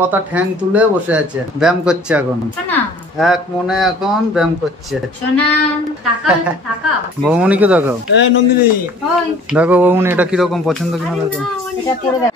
কথা ঠ্যাং তুলে বসে আছে, ব্যায়াম করছে এখন। এক মনে এখন ব্যায়াম করছে। বৌমনিকে দেখাও। নন্দিনী দেখো বৌমনি এটা কিরকম পছন্দ কিনা দেখো।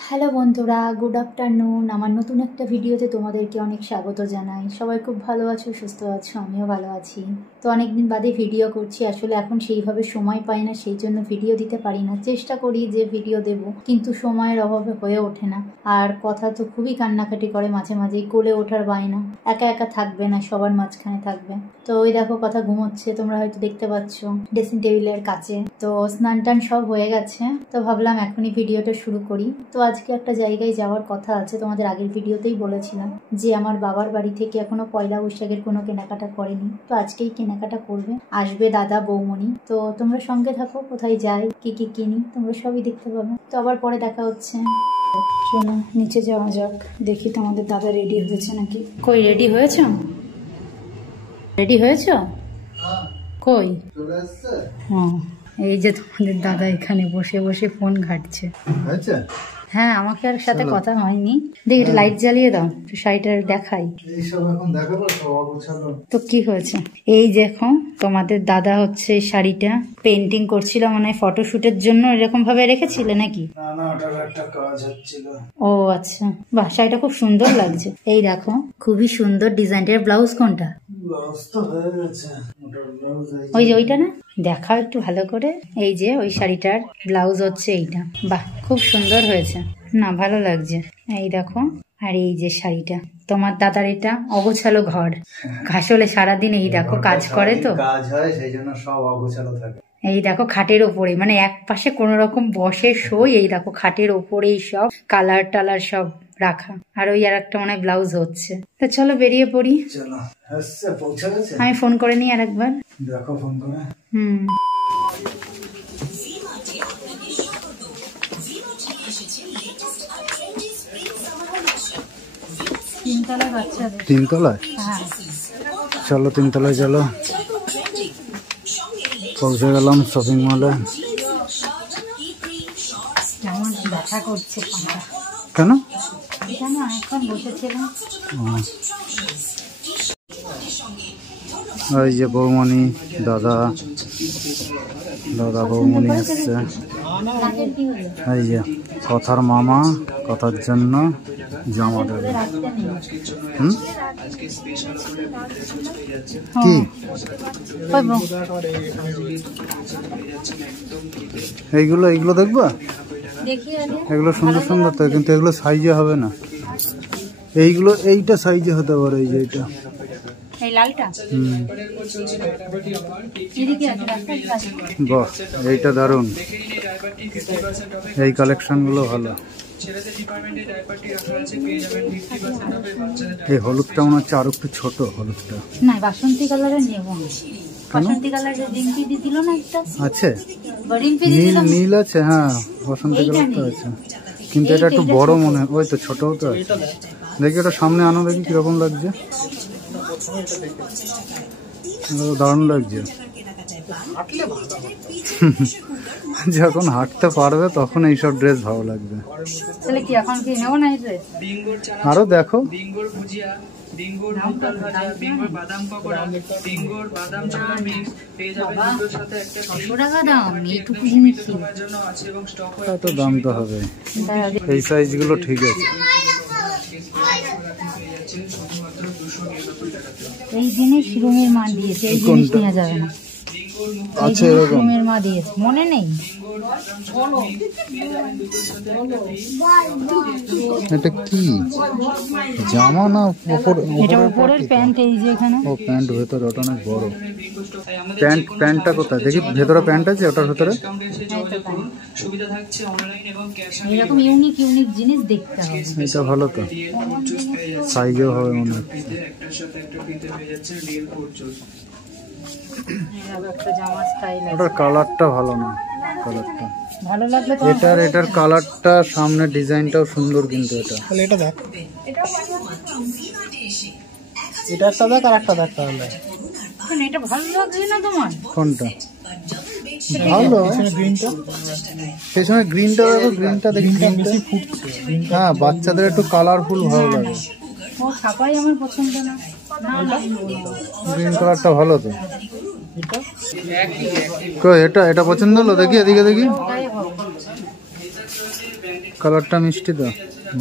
হ্যালো বন্ধুরা, গুড আফটারনুন। আমার নতুন একটা ভিডিওতে তোমাদেরকে অনেক স্বাগত জানাই। সবাই খুব ভালো আছো, সুস্থ আছো, আমিও ভালো আছি। তো অনেকদিন বাদে ভিডিও করছি, আসলে এখন সেইভাবে সময় পাই না, সেই জন্য ভিডিও দিতে পারি না। চেষ্টা করি যে ভিডিও দেব, কিন্তু সময়ের অভাবে হয়ে ওঠে না। আর কথা তো খুবই কান্নাকাটি করে মাঝে মাঝেই, কোলে ওঠার বায়না, একা একা থাকবে না, সবার মাঝখানে থাকবে। তো ওই দেখো কথা ঘুমোচ্ছে, তোমরা হয়তো দেখতে পাচ্ছ ড্রেসিং টেবিলের কাছে। তো স্নান টান সব হয়ে গেছে, তো ভাবলাম এখনই ভিডিওটা শুরু করি। তো আজকে একটা জায়গায় যাওয়ার কথা আছে, তোমাদের আগের ভিডিওতেই বলেছিলাম যে আমার বাবার বাড়ি থেকে এখনো পয়লা বৈশাখের কোনো কেনাকাটা করেনি, তো আজকেই কেনাকাটা করবে। আসবে দাদা বৌমনি, তো তোমরা সঙ্গে থাকো, কোথায় যাই কি কি কিনি তোমরা সবই দেখতে পাবে। তো আবার পরে দেখা হচ্ছে। চলো নিচে যাওয়া যাক, দেখি তোমাদের দাদা রেডি হয়েছে নাকি। কই রেডি হয়েছ? রেডি হয়েছ? কই? হ্যাঁ, এই যে তোমাদের দাদা এখানে বসে বসে ফোন ঘাটছে। হ্যাঁ, আমাকে আর সাথে কথা হয়নি। দেখি লাইট জ্বালিয়ে দাও, শাড়িটা দেখাই। তো কি হয়েছে? এই দেখো তোমাদের দাদা হচ্ছে শাড়িটা পেন্টিং করছিল, মানে ফটোশুটের জন্য এরকম ভাবে রেখেছিলে নাকি? ও আচ্ছা, বাহ, শাড়িটা খুব সুন্দর লাগছে। এই দেখো খুবই সুন্দর ডিজাইনের। ব্লাউজ কোনটা? ওই যে ওইটা না, দেখাও একটু ভালো করে। এই যে ওই শাড়িটার ব্লাউজ হচ্ছে এইটা। বাহ, খুব সুন্দর হয়েছে না, ভালো লাগছে। এই দেখো, আর এই যে শাড়িটা তোমার দাদার, এটা অগোছালো ঘর। আসলে সারাদিন এই দেখো কাজ করে, তো কাজ হয় সেই জন্য সব অগোছালো থাকে। এই দেখো খাটের ওপরে, মানে এক পাশে কোন রকম বসে শোয়। এই দেখো খাটের ওপরেই সব কালার টালার সব রাখা। আর ওই আর একটা মনে হয় ব্লাউজ হচ্ছে। তো চলো বেরিয়ে পড়ি। আমি ফোন করে নিই আর একবার। দেখো ফোন করে। তিনতলায় বাচ্চাদের। তিনতলায়? হ্যাঁ চলো তিনতলায় চলো। পৌঁছে গেলাম শপিং মলে। কেমন ব্যথা করছে পাটা। কেন? কেন এখন বসেছিলাম। ওই যে বৌমনি, দাদা বৌমনি এসছে। এই যে কথার মামা, কথার জন্য জামা দেবে। কি এইগুলো দেখবা? এগুলো সুন্দর সুন্দর তো, কিন্তু এগুলো সাইজে হবে না। এইটা সাইজে হতে পারে। এই যে এটা, এই লালটা। বাহ, এইটা দারুন। এই কালেকশন গুলো ভালো। এই হলুদটা মনে হচ্ছে আরো একটু ছোট। হলুদটা না, বাসন্তী কালারের নেবো। বাসন্তী কালারের রিম্পি দিল না একটা? আছে নীল আছে। হ্যাঁ, বসন্তী কালারটা আছে, কিন্তু এটা একটু বড় মনে হয়। ওই তো ছোটও তো আছে। দেখি ওটা সামনে আনো, দেখি কিরকম লাগছে। দারুণ লাগছে। যখন হাঁটতে পারবে তখন এইসব ড্রেস ভালো লাগবে। আরো দেখো। কত দাম তো হবে। এই সাইজ গুলো ঠিক আছে। এই জিনিস রুমের মা দিয়েছে, এই জিনিস নেওয়া যাবে না। আচ্ছা, এরকম রুমের মা দিয়েছে, মনে নেই? এটা কি জামা না এটা উপরের প্যান্ট? এই যে এখানে ও প্যান্ট, ভেতরে ওটা অনেক বড়। প্যান্টটা কোথায় দেখি? ভেতরে প্যান্ট আছে ওটার ভেতরে। এরকম ইউনিক জিনিস দেখতে হবে। এটা ভালো তো, সাইজও হবে মনে হচ্ছে। ওটার কালারটা ভালো না, কালারটা ভালো লাগলো। এটার কালারটা, সামনে ডিজাইনটাও সুন্দর, কিন্তু এটা দেখ। এটা একটা দেখ আর একটা দেখ। তাহলে এটা ভালো লাগছে না তোমার? কোনটা? ভালো। পেছনে গ্রিনটা দেখো, গ্রিনটা দেখি, হ্যাঁ বাচ্চাদের একটু কালারফুল ভালো লাগে। গ্রিন কালারটা ভালো তো। এটা এটা পছন্দ হলো? দেখি এদিকে দেখি, কালারটা মিষ্টি তো,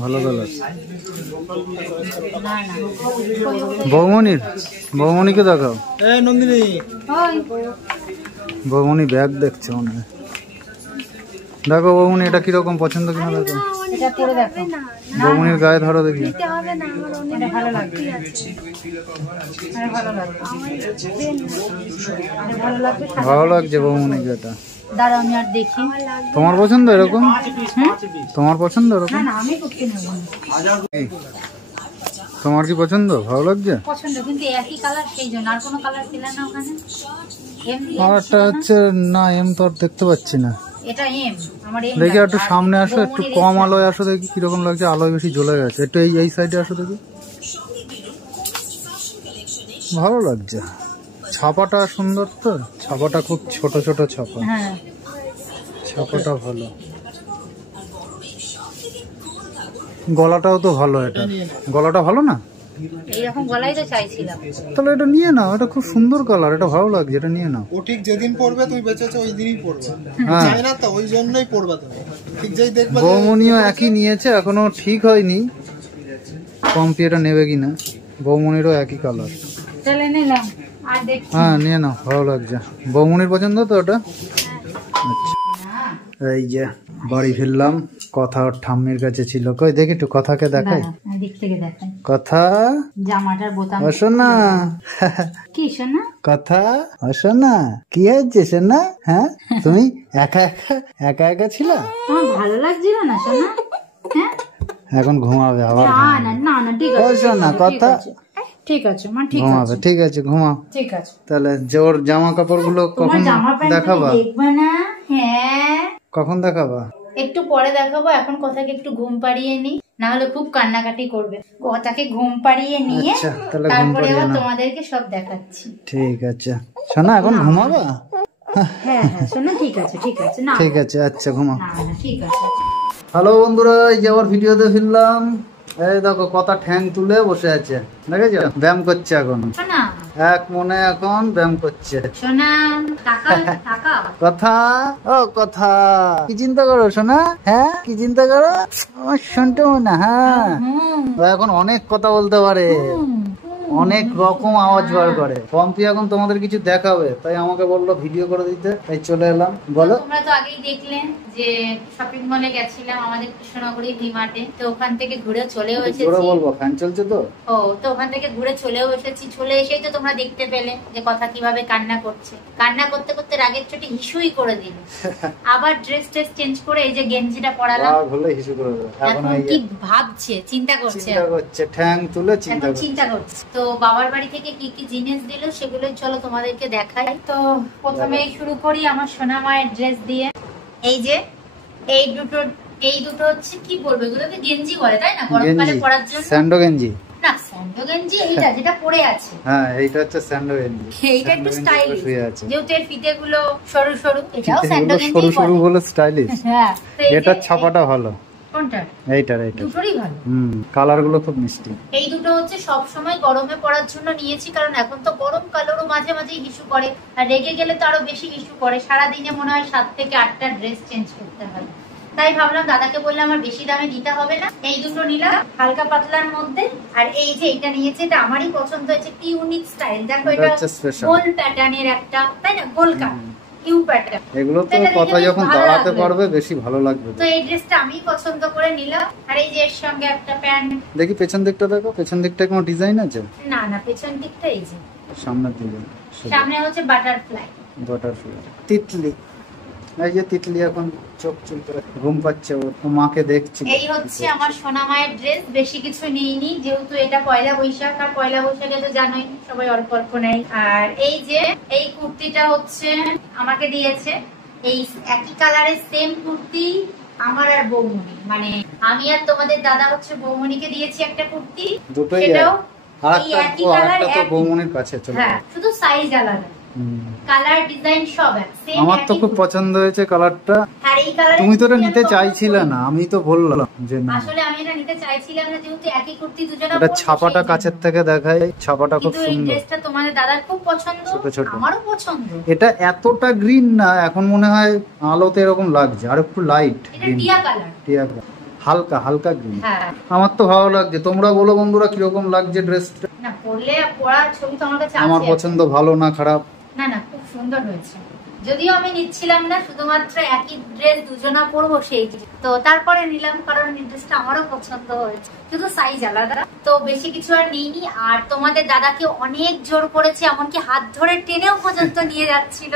ভালো কালার। বৌমনির, বৌমনিকে দেখাও। নন্দিনী, বৌমনি ব্যাগ দেখছে মনে হয়। দেখো বৌমনি এটা কিরকম, পছন্দ কিনা দেখো। বৌমনির গায়ে ধরো দেখি। ভালো লাগছে বৌমনিকে এটা। দাঁড়াও আমি আর দেখি। তোমার পছন্দ এরকম? তোমার পছন্দ এরকম? তোমার কি পছন্দ? ভালো লাগছে? পছন্দ, কিন্তু একই কালার, সেই জন্য। আর কোনো কালার পেলে না ওখানে? আমারটা হচ্ছে না, এম তো আর দেখতে পাচ্ছি না। এটা এম, আমার এম। দেখি একটু সামনে আসো, একটু কম আলোয় আসো দেখি কিরকম লাগছে। আলোয় বেশি জ্বলে গেছে, একটু এই সাইডে আসো দেখি। ভালো লাগছে, ছাপাটা সুন্দর তো, ছাপাটা খুব ছোট ছোট ছাপা। হ্যাঁ, ছাপাটা ভালো, গলাটাও তো ভালো। এটা গলাটা ভালো না? এইরকম গলাই তো চাইছিলাম। তাহলে এটা নিয়ে নাও, এটা খুব সুন্দর কালার, এটা ভালো লাগছে, এটা নিয়ে নাও। ও ঠিক যেদিন পড়বে তুমি বেঁচেছো ওই দিনই পড়বে, চাই না তো ওই জন্যই পড়বা তুমি। ঠিক যেই দেখবে। বৌমনিও একই নিয়েছে, এখনো ঠিক হয়নি পম্পি এটা নেবে কিনা। বৌমনিরও একই কালার। চলে নিলাম আর দেখি। হ্যাঁ নিয়ে নাও, ভালো লাগছে। বৌমনির পছন্দ তো ওটা? আচ্ছা, এই যে বাড়ি ফিরলাম। কথা ওর ঠাম্মির কাছে ছিল। কই দেখি একটু কথাকে দেখাই। দিক থেকে দেখাই। কথা, জামাটার বোতাম। শোনা কি শোনা? কথা, শোনা কি হয়েছে শোনা? হ্যাঁ তুমি একা একা একা একা ছিল? তোমার ভালো লাগছিল না শোনা? হ্যাঁ এখন ঘুমাবে আবার। না না না, ঠিক আছে শোনা কথা, ঠিক আছে মা, ঠিক ঘুমাবে। ঠিক আছে ঘুমাও। ঠিক আছে। তাহলে জোর জামা কাপড় গুলো কখন দেখাবা? দেখবা না? হ্যাঁ, কখন দেখাবা? একটু পরে দেখাবো। এখন কথাকে একটু ঘুম পাড়িয়ে নি, না হলে খুব কান্নাকাটি করবে। কথাকে ঘুম পাড়িয়ে নিয়ে তারপরে আবার তোমাদেরকে সব দেখাচ্ছি। ঠিক আছে শোনা, এখন ঘুমাবা? হ্যাঁ হ্যাঁ শোনো, ঠিক আছে ঠিক আছে। না ঠিক আছে, আচ্ছা ঘুমাও। না ঠিক আছে। হ্যালো বন্ধুরা, এই যে আবার ভিডিওতে ফিরলাম। এই দেখো কথা ঠ্যাং তুলে বসে আছে, দেখেছো? ব্যায়াম করছে এখন, শোনা এক মনে এখন ব্যায়াম করছে। শোনা টাকা টাকা কথা, ও কথা, কি চিন্তা করো শোনা? হ্যাঁ কি চিন্তা করো? আমার শুনতে না। হ্যাঁ এখন অনেক কথা বলতে পারে, অনেক রকম আওয়াজ বার করে। পম্পি এখন তোমাদের কিছু দেখাবে, তাই আমাকে বললো ভিডিও করে দিতে, তাই চলে এলাম। বলো। তোমরা তো আগেই দেখলে যে শপিং মলে গেছিলাম আমাদের কৃষ্ণনগরী ভিমার্টে, তো ওখান থেকে ঘুরে চলেও এসেছি। বলবো ফ্যান চলছে তো। তো ওখান থেকে ঘুরে চলেও এসেছি। চলে এসেই তো তোমরা দেখতে পেলে যে কথা কিভাবে কান্না করছে। কান্না করতে করতে রাগের চোটে হিসুই করে দিল। আবার ড্রেস চেঞ্জ করে এই যে গেঞ্জিটা পরালাম। এখন কি ভাবছে, চিন্তা করছে, ঠ্যাং তুলে চিন্তা করছে। তো বাবার বাড়ি থেকে কি কি জিনিস দিল সেগুলো চলো তোমাদেরকে দেখাই। তো প্রথমে শুরু করি আমার সোনা মায়ের ড্রেস দিয়ে। এই যে এই দুটো হচ্ছে কি বলবো, এগুলোকে গেঞ্জি বলে তাই না, গরমকালে পরার জন্য। স্যান্ডো গেঞ্জি না, স্যান্ডো গেঞ্জি এইটা যেটা পরে আছে। হ্যাঁ এইটা হচ্ছে স্যান্ডো গেঞ্জি। এইটা একটু স্টাইলিশ, যেহেতু এর ফিতেগুলো সরু সরু, এটাও স্যান্ডো গেঞ্জি সরু সরু বলে স্টাইলিশ। হ্যাঁ, এটা ছাপাটা ভালো। কোনটা? এইটা দুটোরই ভালো। কালার গুলো খুব মিষ্টি। এই দুটো হচ্ছে সব সময় গরমে পরার জন্য নিয়েছি, কারণ এখন তো গরম কালেরও মাঝে মাঝে ইস্যু করে, আর রেগে গেলে তো আরো বেশি ইস্যু করে। সারা দিনে মনে হয় 7 থেকে 8টা ড্রেস চেঞ্জ করতে হয়। তাই ভাবলাম দাদাকে বললাম আমার বেশি দামে দিতে হবে না, এই দুটো নিলাম হালকা পাতলার মধ্যে। আর এই যে এটা নিয়েছে, এটা আমারই পছন্দ হয়েছে, কি ইউনিক স্টাইল। দেখো এটা গোল প্যাটার্নের একটা, তাই না, গোল কাট ইউ প্যাটার্ন। এগুলো তো কথা যখন দাঁড়াতে পারবে বেশি ভালো লাগবে। তো এই ড্রেসটা আমি পছন্দ করে নিলাম। আর এই যে এর সঙ্গে একটা প্যান্ট। দেখি পেছন দিকটা দেখো, পেছন দিকটা কোনো ডিজাইন আছে? না না, পেছন দিকটা এই যে সামনের দিকে, সামনে হচ্ছে বাটারফ্লাই। তিতলি, এই যে তিতলি এখন চোখ চুলতে ঘুম পাচ্ছে, ও মাকে দেখছে। এই হচ্ছে আমার সোনা মায়ের ড্রেস। বেশি কিছু নিইনি, যেহেতু এটা পয়লা বৈশাখ, আর পয়লা বৈশাখে তো জানোই সবাই অল্প অল্প নেয়। আর এই যে এই কুর্তিটা হচ্ছে আমাকে দিয়েছে, এই একই কালারের সেম কুর্তি আমার আর বৌমনি, মানে আমি আর তোমাদের দাদা হচ্ছে বৌমনিকে দিয়েছি একটা কুর্তি, সেটাও এই একই কালার, বৌমনির কাছে চলে। হ্যাঁ, শুধু সাইজ আলাদা। কালার ডিজাইন সব সেম। আমার তো খুব পছন্দ হয়েছে কালারটা। আর এই কালার তুমি তো এটা নিতে চাইছিলে না, আমি তো বললাম যে না। আসলে আমি এটা নিতে চাইছিলাম না, যেহেতু একই কুর্তি দুজনে এটা ছাপাটা কাছের থেকে দেখাই, ছাপাটা খুব কিন্তু এই সুন্দর। ড্রেসটা তোমাদের দাদার খুব পছন্দ, ছোট ছোট। আমারও পছন্দ। এটা এতটা গ্রিন না, এখন মনে হয় আলোতে এরকম লাগছে, আর একটু লাইট এটা গ্রিন, টিয়া কালার, টিয়া কালার, হালকা হালকা গ্রিন। হ্যাঁ আমার তো ভালো লাগছে। তোমরা বলো বন্ধুরা কিরকম লাগছে ড্রেসটা। না পরলে পরার ছবি তো আমার কাছে আমার আছে। পছন্দ, ভালো না খারাপ। না না খুব সুন্দর হয়েছে। যদিও আমি নিচ্ছিলাম না, শুধুমাত্র একই ড্রেস দুজনা পরবো সেই, তো তারপরে নিলাম কারণ ড্রেসটা আমারও পছন্দ হয়েছে, শুধু সাইজ আলাদা। তো বেশি কিছু আর নিইনি। আর তোমাদের দাদাকে অনেক জোর করেছে, এমনকি হাত ধরে টেনেও পর্যন্ত নিয়ে যাচ্ছিল,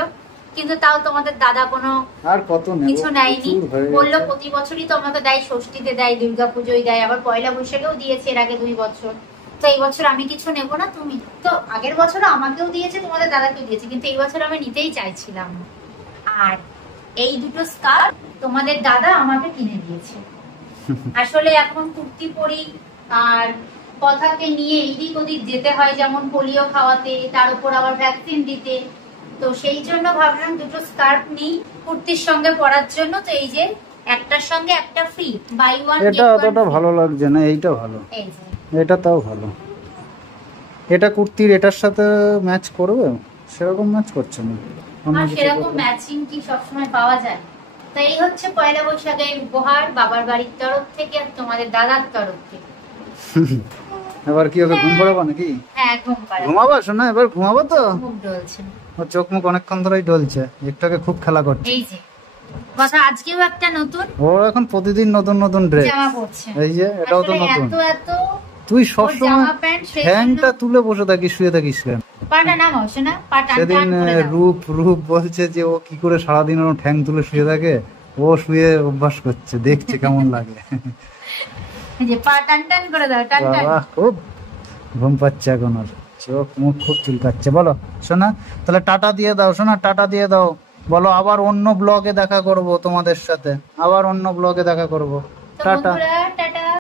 কিন্তু তাও তোমাদের দাদা কোনো আর কত নেব, কিছু নেয়নি। প্রচুর হয়ে বললো গেছে। প্রতি বছরই তো আমাকে দেয়, ষষ্ঠীতে দেয়, দুর্গাপুজোয় দেয়, আবার পয়লা বৈশাখেও দিয়েছে এর আগে 2 বছর। তো এই বছর আমি কিছু নেবো না, তুমি তো আগের বছর আমাকেও দিয়েছে, তোমাদের দাদাকেও দিয়েছে, কিন্তু এই বছর আমি নিতেই চাইছিলাম না। আর এই দুটো স্কার্ট তোমাদের দাদা আমাকে কিনে দিয়েছে। আসলে এখন কুর্তি পরি আর কথাকে নিয়ে এদিক ওদিক যেতে হয়, যেমন পোলিও খাওয়াতে, তার উপর আবার ভ্যাকসিন দিতে, তো সেই জন্য ভাবলাম দুটো স্কার্ট নিই কুর্তির সঙ্গে পরার জন্য। তো এই যে একটার সঙ্গে একটা ফ্রি, বাই ওয়ান। এটা অতটা ভালো লাগছে না, এইটা ভালো, এই যে এটা তাও ভালো। এটা কুর্তির এটার সাথে ম্যাচ করবে, সেরকম ম্যাচ করছে না। আর সেরকম ম্যাচিং কি সবসময় পাওয়া যায়? তো এই হচ্ছে পয়লা বৈশাখের উপহার বাবার বাড়ির তরফ থেকে আর তোমাদের দাদার তরফ থেকে। এবার কি ওকে ঘুম পাড়াবো নাকি? হ্যাঁ ঘুম পাড়া, ঘুমাবো শোনা, এবার ঘুমাবো তো। মুখ ডলছে। ওর চোখ মুখ অনেকক্ষণ ধরেই ডলছে, একটাকে খুব খেলা করছে। এই যে কথা, আজকেও একটা নতুন ওর এখন প্রতিদিন নতুন নতুন ড্রেস। জামা পরছে। এই যে এটাও তো আসলে নতুন। এত এত তুই ওর সবসময় জামা প্যান্ট, সেই হ্যাংটা জন্য তুলে বসে থাকিস, শুয়ে থাকিস কেন? পাটা নামাও শোনা, পা টান সেদিন টান করে দাও। রূপ বলছে যে ও কি করে সারাদিন ওর ঠ্যাং তুলে শুয়ে থাকে, ও শুয়ে অভ্যাস করছে, দেখছে কেমন লাগে। এই যে পা টান টান করে দাও, টান টান। বাবা খুব ঘুম পাচ্ছে এখন, ওর চোখ মুখ খুব চুলকাচ্ছে। বলো শোনা, তাহলে টাটা দিয়ে দাও শোনা, টাটা দিয়ে দাও। বলো আবার অন্য ব্লগে দেখা করব তোমাদের সাথে, আবার অন্য ব্লগে দেখা করব। তো টাটা। বন্ধুরা টাটা।